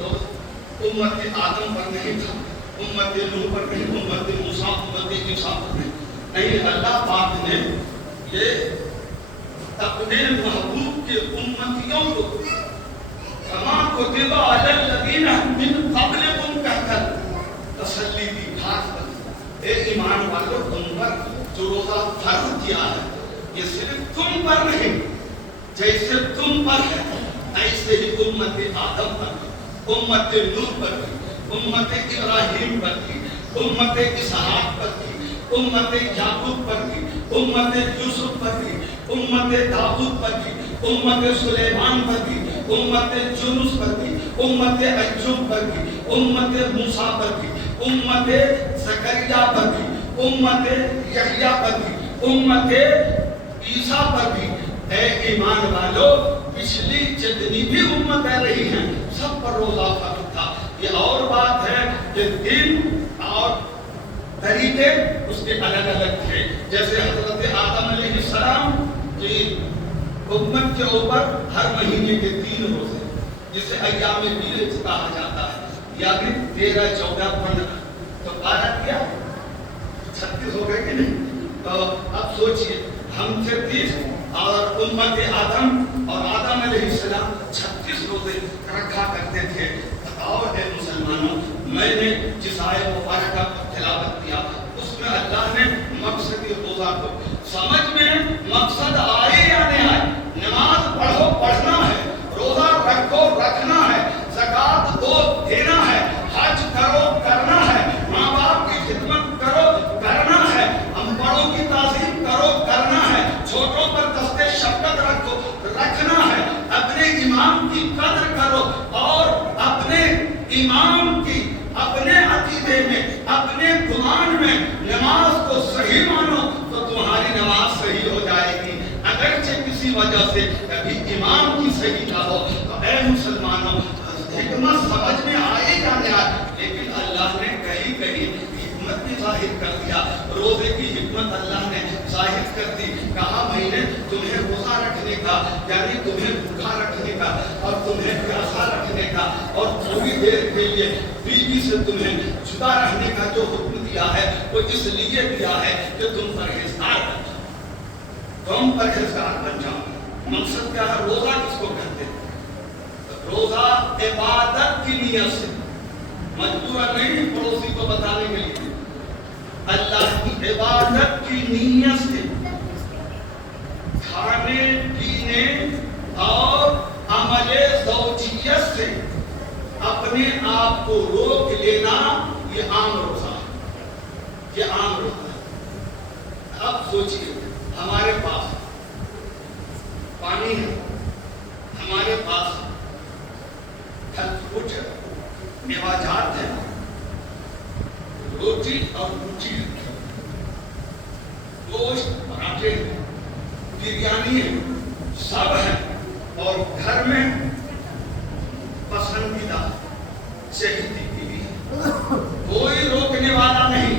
تو امت آدم پر نہیں تھا، امت نوح پر نہیں، امت موسیٰ، امت عیسیٰ پر نہیں، اللہ پاک نے یہ اپنے محبوب کے امتیوں کو کما کتب علی الذین من قبلکم کہہ کر تسلی دی، خاص کر اے ایمان والو تم پر جو روزہ فرض کیا ہے یہ صرف تم پر نہیں، جیسے تم پر ہے ایسے ہی امت آدم پر، امت نوح پر بھی، امت ابراہیم پر بھی، امت اسحاق پر بھی، امت یعقوب پر بھی، امت یوسف پر بھی، امت داؤد پر بھی، امت سلیمان پر بھی، امت یونس پر بھی، امت ایوب پر بھی، امت موسیٰ پر بھی، امت زکریا پر بھی، امت یحییٰ پر بھی، امت عیسیٰ پر بھی۔ اے ایمان والو پچھلی جتنی بھی امتیں رہی ہیں سب پر روزہ فرض تھا۔ یہ اور بات ہے کہ دن اور طریقے اس کے الگ الگ تھے، جیسے حضرت آدم علیہ السلام کی امت کے اوپر ہر مہینے کے 3 روزے جسے ایام بیض کہا جاتا ہے، یعنی 13، 14، 15 تو 12 کیا 36 ہو گئے کہ نہیں؟ تو اب سوچئے ہم 36 اور امت آدم اور آدم علیہ السلام 36 روزے رکھا کرتے تھے۔ اور اے مسلمانوں میں نے جس آیت مبارکہ تلاوت کیا اس میں اللہ نے مقصد روزہ کو سمجھ میں مقصد آئے یا نہیں آئے، نماز پڑھو پڑھنا ہے، روزہ رکھو رکھنا ہے، زکوٰۃ دو دینا ہے، حج کرو کرنا ہے، ماں باپ کی خدمت کرو کرنا ہے، انپڑھوں کی تعظیم کرو کرنا ہے، چھوٹوں پر دست شفقت رکھو رکھنا ہے، اپنے امام کی قدر کرو اور اپنے امام کی اپنے عقیدے میں اپنے گمان میں نماز کو صحیح مانو تو تمہاری نماز صحیح ہو جائے گی، اگرچہ کسی وجہ سے کبھی امام کی صحیح نہ ہو۔ تو اے مسلمانوں حکمت سمجھ میں آئے یا نہیں آئے، لیکن اللہ نے کہیں کہیں حکمت بھی ظاہر کر دیا، روزے کی حکمت اللہ نے ظاہر کر دی، کہا میں نے تمہیں روزہ رکھنے کا یعنی تمہیں بھوکا رکھنے کا اور تمہیں پیاسا رکھنے کا اور تھوڑی دیر کے لیے بیوی سے تمہیں جدا رہنے کا جو حکم دیا ہے وہ اس لیے دیا ہے کہ تم پرہیزگار بن جاؤ، تم پرہیزگار بن جاؤ۔ مقصد کیا ہے؟ روزہ کس کو کہتے ہیں؟ روزہ عبادت کی نیت سے، مجبورہ نہیں پڑوسی کو بتانے کے لیے، اللہ کی عبادت کی نیت سے کھانے پینے اور عمل زوجیت سے اپنے آپ کو روک لینا، یہ عام روزہ ہے، یہ عام روزہ ہے۔ اب سوچئے ہمارے پاس پانی ہے، ہمارے پاس پھل فروٹ ہے، میوہ ہے، روٹی اور روٹی ہے، گوشت پراٹھے ہیں، بریانی ہے، سب ہے، اور گھر میں پسندیدہ چہیتی بیوی ہے، کوئی روکنے والا نہیں،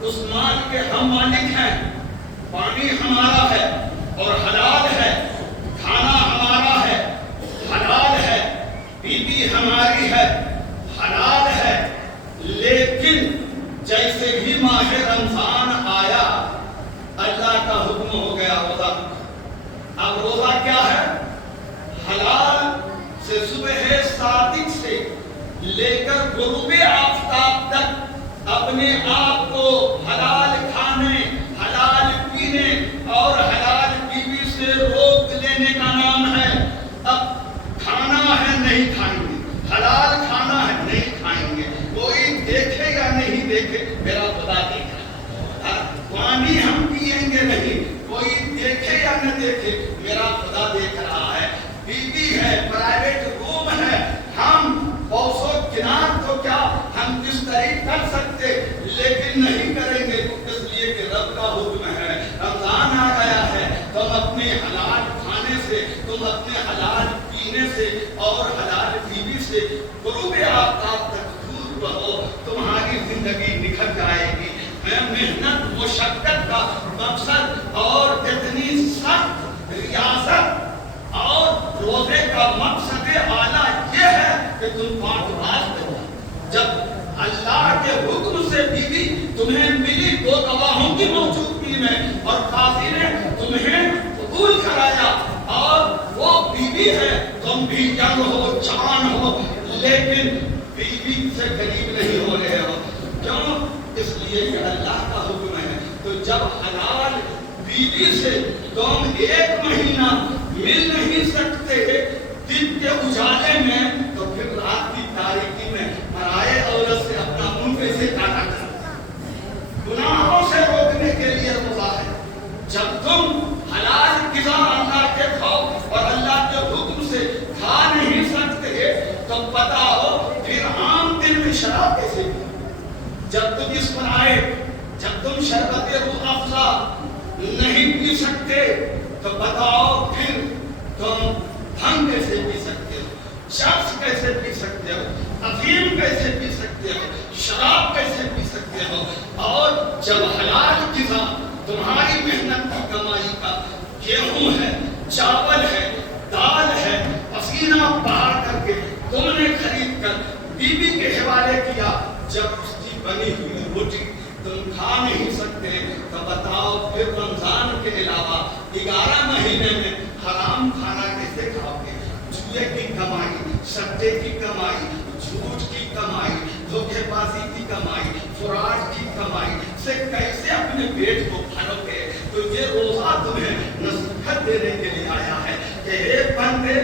اس مال کے ہم مالک ہیں، پانی ہمارا ہے اور حلال ہے، کھانا ہمارا ہے حلال ہے، بیوی ہماری ہے حلال ہے، لیکن جیسے ہی ماہ رمضان آیا اللہ کا حکم ہو گیا روزہ۔ اب روزہ کیا ہے؟ حلال سے صبح صادق سے لے کر غروب آفتاب تک اپنے آپ کو حلال کھانے، حلال پینے اور حلال بیوی سے روک لینے کا نام ہے۔ اب کھانا ہے نہیں کھائیں گے، حلال کھانا ہے نہیں کھائیں گے، کوئی دیکھے یا نہیں دیکھے میرا خدا دیکھ رہا ہے، پانی ہم پیئیں گے نہیں، کوئی دیکھے یا نہ دیکھے میرا خدا دیکھ رہا ہے، بیوی ہے، پرائیویٹ روم ہے، ہم بوسو کنار تو کیا ہم بستری کر سکتے لیکن نہیں کریں گے، اس لیے کہ رب کا حکم ہے، رمضان آ گیا ہے، تم اپنے حلال کھانے سے، تم اپنے حلال پینے سے اور حلال بیوی سے غروب آفتاب تک دور رہو، تمہاری زندگی نکھر جائے گی۔ میں محنت مشقت کا مقصد اور اتنی سخت ریاضت اور روزے کا مقصد اعلیٰ یہ ہے کہ تم 5 باز بن جاؤ. جب اللہ کے حکم سے بیوی تمہیں ملی 2 گواہوں کی موجودگی میں اور قاضی نے تمہیں قبول کرایا اور وہ بیوی ہے، تم بھی ینگ ہو، جوان ہو، لیکن بیوی سے قریب نہیں ہو رہے ہو. کیوں؟ اس لیے کہ اللہ کا حکم ہے. تو جب حلال بیوی سے تم 1 مہینہ مل نہیں سکتے دن کے اجالے میں، تو پھر رات کی تاریکی میں پرائے عورت سے اپنا منہ کیسے کاٹا کرتا؟ گناہوں سے روکنے کے لیے روزہ ہے. جب تم حلال غذا اللہ کے کھاؤ اور اللہ کے حکم سے کھا نہیں سکتے تو بتاؤ پھر عام دن میں شراب کیسے پی؟ جب تم اس پر آئے، جب تم شربت روح افزا نہیں پی سکتے تو بتاؤ پھر تم بھنگ کیسے پی سکتے ہو، شخص کیسے پی سکتے ہو، افیم کیسے پی سکتے ہو، شراب کیسے پی سکتے ہو؟ اور جب حلال غذا تمہاری محنت کی کمائی کا گیہوں ہے، چاول ہے، دال ہے، پسینہ بہا کر کے تم نے خرید کر بیوی کے حوالے کیا، جب اس کی بنی ہوئی روٹی تم کھا نہیں سکتے تو بتاؤ پھر رمضان کے علاوہ 11 مہینے میں حرام کھانا کیسے کھاؤ گے؟ جوئے کی کمائی، سٹے کی کمائی، جھوٹ کی کمائی، دھوکے بازی کی کمائی، فراڈ کی کمائی سے کیسے اپنے پیٹ کو بھرو گے؟ تو یہ روزہ تمہیں نصیحت دینے کے لیے آیا ہے کہ اے بندے